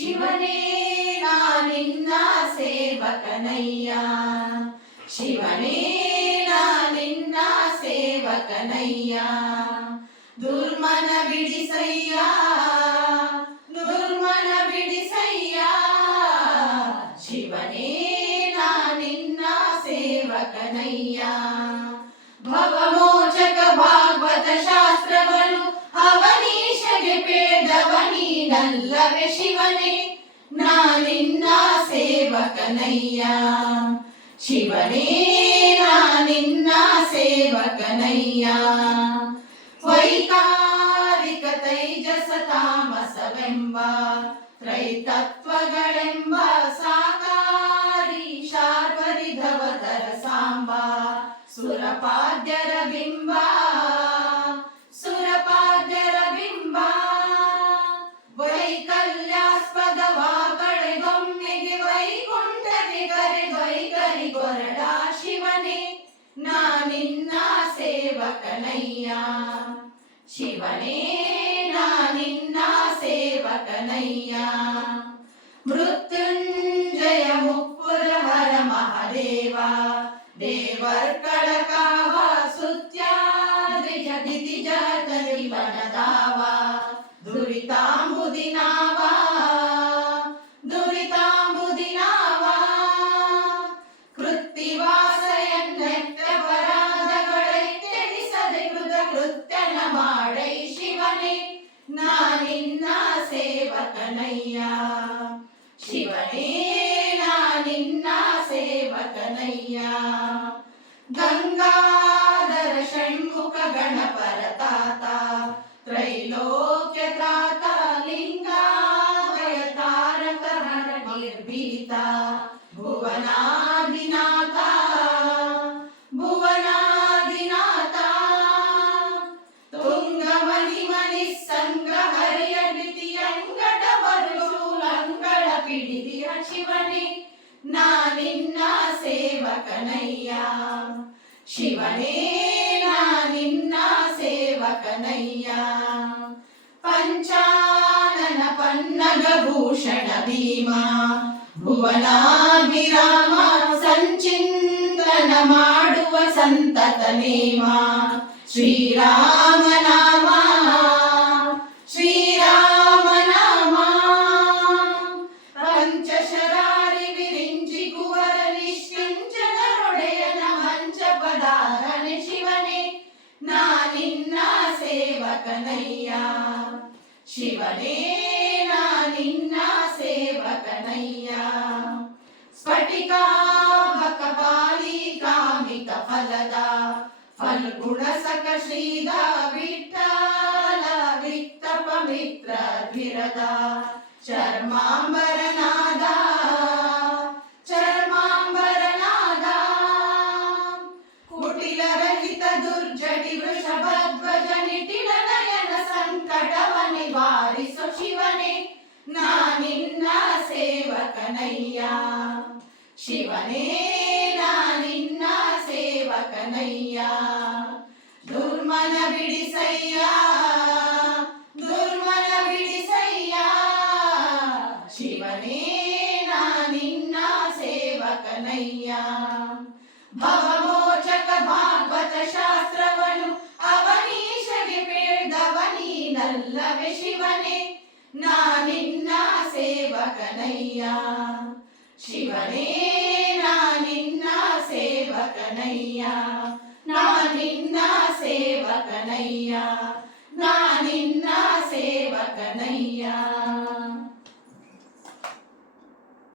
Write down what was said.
ಶಿವನೇ ನಾನಿನ್ನ ಸೇವಕನಯ್ಯ, ಶಿವನೇ ನಾನಿನ್ನ ಸೇವಕನಯ್ಯ. ದುರ್ಮನ ಬಿಡಿಸಯ್ಯ, ದುರ್ಮನ ಬಿಡಿಸಯ್ಯ, ಶಿವನೇ ನಾನಿನ್ನ ಸೇವಕನಯ್ಯ. ಭವಮೋಚಕ ಭಾಗವತ ಶಾಸ್ತ್ರವನು ಅವನೀಶಗೆ ಪೇದವನೀನಲ್ಲವೇ ಶಿವನೇ ನಾನಿನ್ನ ಸೇವಕನಯ್ಯ, ಶಿವನೇ ನಾನಿನ್ನ ಸೇವಕನಯ್ಯ. ವೈಕಾರಿಕ ತೈಜಸ ತಾಮಸವೆಂಬ ತ್ರೈತತ್ವಗಳೆಂಬ ಸಾಕಾರಿ ಶಾರ್ವರಿಧವತರ ಸಾಂಬ ಸುರಪಾದ್ಯರ ಬಿಂಬ, ಸುರಪಾದ್ಯರ ಬಿಂಬ. ವೈಕಲ್ಯಾಸ್ಪದವಾ ಕಳೆಗೊಮ್ಮೆಗೆ ವೈಕುಂಠಗೆ ಕರೆದೊಯ್ಗರಿಗೊರಡ ಶಿವನೇ ನಾನಿನ್ನ ಸೇವಕನಯ್ಯ, ಶಿವನೇ ನಾನಿನ್ನ ಸೇವಕನಯ್ಯ. ಮೃತ್ಯುಂಜಯ ಮುಪ್ಪುರ ಹರ ಮಹಾದೇವ ದೇವರ್ಕಳ ಕಾವ ಸುತ್ಯಾದ್ರಿಜ ದಿತಿಜ ಕಲಿವನದಾವ ದುರಿತಾಂಬುದಿನಾವ, ದುರಿತಾಂಬುದಿನಾವ. ಕೃತ್ತಿವಾಸಯನ್ನಪರಾಧಗಳೆತ್ತೆಣಿಸದೆ ಕೃತ ಕೃತ್ಯನ ಮಾಡೈ ಶಿವನೇ ನಾನಿನ್ನ ಸೇವಕನಯ್ಯ, ಶಿವನೇ ನಾನಿನ್ನ ಸೇವಕನಯ್ಯ. ಗಂಗಾಧರ ಷಣ್ಮುಖ ಗಣಪರ ತಾತ ತ್ರೈಲೋಕ್ಯ ತ್ರಾತ ಲಿಂಗಾವಯ ತಾರಕ ನಿರ್ಭೀತ ಭುವನಾಧಿನಾಥ, ಭುವನಾಧಿನಾಥ. ತುಂಗಮಣಿಮಣಿ ಸಂಗ ಹರಿಯ ದ್ವಿತೀಯಂಗಡ ಬರುಶೂಲಂಗಳ ಪಿಡಿದಿಯ ಶಿವನೇ ನಾನಿನ್ನ ಸೇವಕನಯ್ಯ, ಶಿವನೇ ನಾನಿನ್ನ ಸೇವಕನಯ್ಯ. ಪಂಚಾನನ ಪನ್ನಗ ಭೂಷಣ ಭೀಮ ಭುವನಾಭಿರಾಮ ಸಂಚಿಂತನ ಮಾಡುವ ಸಂತತ ನೇಮ ಶ್ರೀರಾಮ ನಾಮ, ಶ್ರೀರಾಮ ನಾಮ. ಪಂಚಶರಾರಿ ವಿರಿಂಚಿ ಕುವರ ನಿಷ್ಕಿಂಚನರೊಡೆಯನ ಮಂಚ ಪದಾರನೆ ಶಿವನೇ ನಾನಿನ್ನ ಸೇವಕನಯ್ಯ, ಶಿವನೇ ನಾನಿನ್ನ ಸೇವಕನಯ್ಯ. ಸ್ಫಟಿಕಾಭಕಪಾಲಿ ಕಾಮಿತ ಫಲದ ಫಲ್ಗುಣ ಸಕ ಶ್ರೀದ ವಿಠಲ ವಿತ್ತ ಪವಿತ್ರ ದ್ವಿರದ ಚರ್ಮಾಂಬರನಾದ, ಚರ್ಮಾಂಬರನಾದ. ಕುಟಿಲರಹಿತ ದುರ್ಜಟಿ ವೃಷಭಧ್ವಜ ನಿಟಿಲ ನಯನ ಸಂಕಟವ ನಿವಾರಿಸು ಶಿವನೇ ನಾನಿನ್ನ ಸೇವಕನಯ್ಯ, ಶಿವನೇ ನಾನಿನ್ನ ಸೇವಕನಯ್ಯ. ದುರ್ಮನ ಬಿಡಿಸಯ್ಯ, ದುರ್ಮನ ಬಿಡಿಸಯ್ಯ, ಶಿವನೇ ನಾನಿನ್ನ ಸೇವಕನಯ್ಯ. ಭವಮೋಚಕ ಭಾಗವತ ಶಾಸ್ತ್ರವನು ಅವನೀಶಗೆ ಪೇದವನೀನಲ್ಲವೇ ಶಿವನೇ ನಾನಿನ್ನ ಸೇವಕನಯ್ಯ, ಶಿವನೇ ನಾನಿನ್ನ ಸೇವಕನಯ್ಯ, ನಾನಿನ್ನ ಸೇವಕನಯ್ಯ.